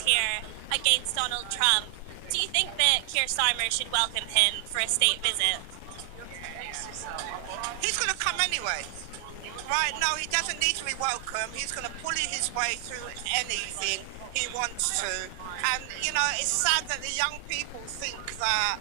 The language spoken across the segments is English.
is here against Donald Trump. Do you think that Keir Starmer should welcome him for a state visit? He's going to come anyway. Right, no, he doesn't need to be welcome. He's going to bully his way through anything he wants to. And, you know, it's sad that the young people think that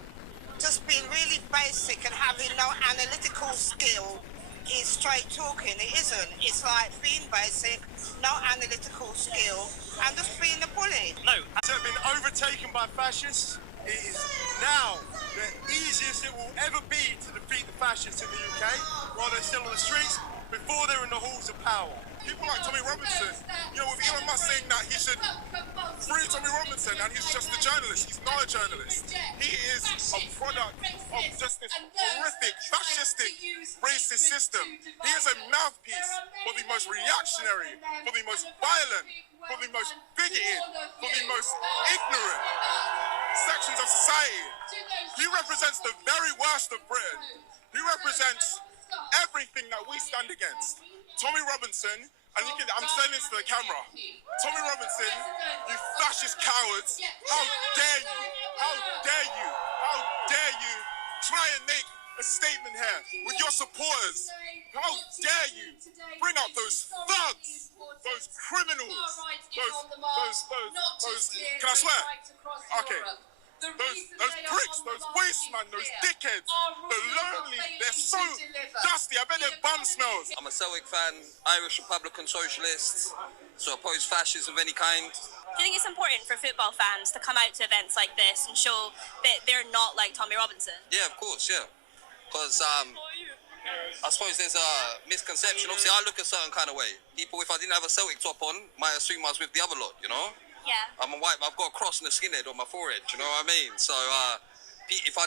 just being really basic and having no analytical skill is straight talking. It isn't. It's like being basic, no analytical skill, and just being a bully. No, to have been overtaken by fascists, it is now the easiest it will ever be to defeat the fascists in the UK while they're still on the streets, before they're in the halls of power. People like Tommy Robinson, you know, with Elon Musk saying that he should free Tommy Robinson and he's just a journalist, he's not a journalist. He is a product of just this horrific, fascistic, racist system. He is a mouthpiece for the most reactionary, for the most violent, for the most bigoted, for the most ignorant sections of society. He represents the very worst of Britain. He represents everything that we stand against. Tommy Robinson, and I'm saying this to the camera, Tommy Robinson, you fascist cowards, how dare you, how dare you, how dare you try and make a statement here with your supporters? How dare you bring up those thugs, those criminals, those, can I swear? Okay. Those pricks, those wastemen, those dickheads, they're lonely, they're so dusty, I bet their bum smells. I'm a Celtic fan, Irish Republican Socialist, so oppose fascism of any kind. Do you think it's important for football fans to come out to events like this and show that they're not like Tommy Robinson? Yeah, of course, yeah. Because I suppose there's a misconception. Obviously, I look a certain kind of way. People, if I didn't have a Celtic top on, might assume I was with the other lot, you know? Yeah. I'm a white, I've got a cross and a skinhead on my forehead, you know what I mean? So, if I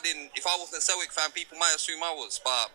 wasn't a Celtic fan, people might assume I was, but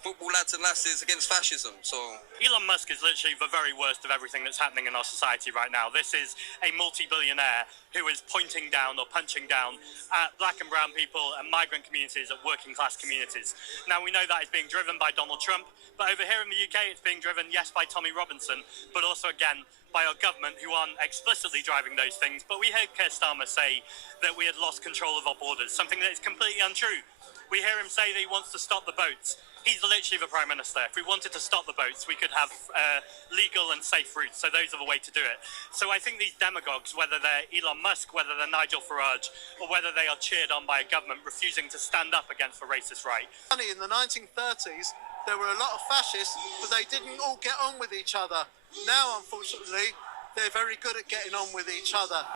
football lads and lasses against fascism, so... Elon Musk is literally the very worst of everything that's happening in our society right now. This is a multi-billionaire who is pointing down or punching down at black and brown people and migrant communities, at working class communities. Now, we know that is being driven by Donald Trump, but over here in the UK, it's being driven, yes, by Tommy Robinson, but also, again, by our government, who aren't explicitly driving those things. But we heard Keir Starmer say that we had lost control of our borders, something that is completely untrue. We hear him say that he wants to stop the boats. He's literally the Prime Minister. If we wanted to stop the boats, we could have legal and safe routes, so those are the way to do it. So I think these demagogues, whether they're Elon Musk, whether they're Nigel Farage, or whether they are cheered on by a government refusing to stand up against the racist right. In the 1930s, there were a lot of fascists, but they didn't all get on with each other. Now, unfortunately, they're very good at getting on with each other.